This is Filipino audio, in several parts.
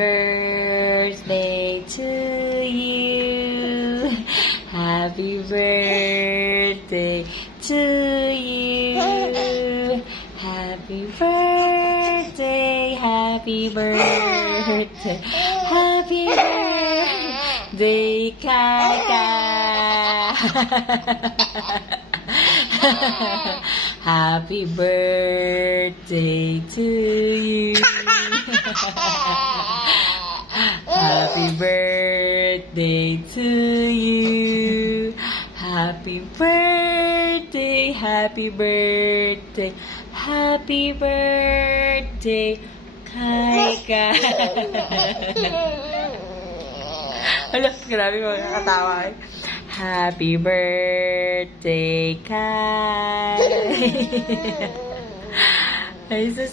birthday to you. Happy birthday to you. Happy birthday, happy birthday, happy birthday, Kaka. Happy birthday to you. Happy birthday to you. Happy birthday, happy birthday, happy birthday, Kaka. Alam, grabe ko nakakatawa. Happy birthday, Kai. Ay, sus,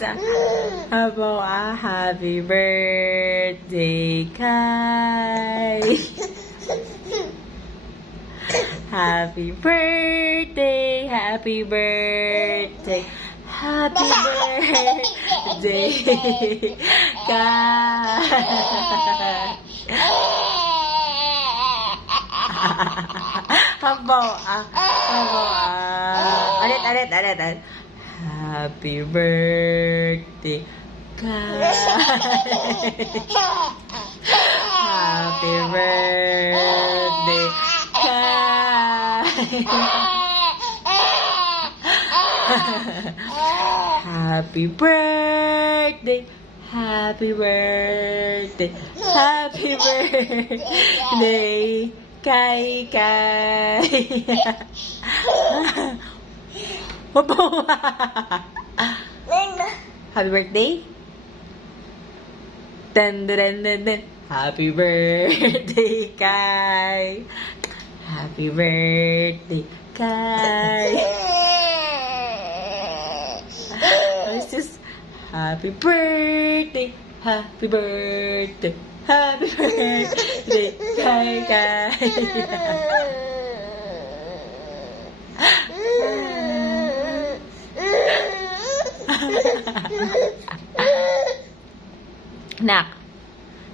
Abo, happy birthday, Kai. Happy birthday, happy birthday, happy birthday, Kai. Alit. Happy birthday, Kai. Happy birthday, Kai. Happy birthday, happy birthday, happy birthday, Kai. Happy birthday. Dun. Happy birthday, Kai. Happy birthday, Kai. It's just happy birthday, happy birthday, happy birthday, Kai. Nak,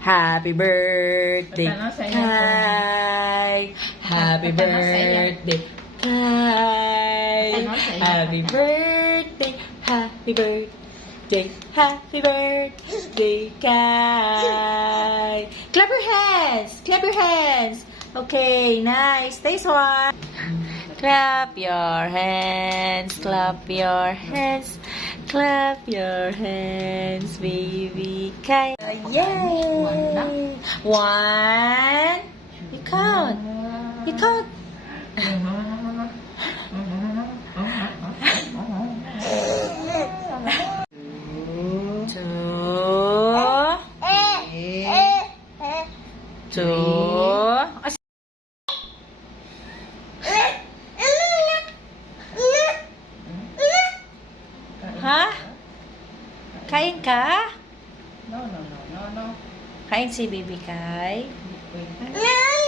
happy birthday, Kai. Happy birthday, Kai. Happy birthday, happy birthday, happy birthday, Kai. Clap your hands, clap your hands. Okay, nice. Nice one. Clap your hands, clap your hands, clap your hands, baby Kai. Yay! One. You count. You count. Two. Ha? Kain ka? No. Kain si Baby Kai? Wait.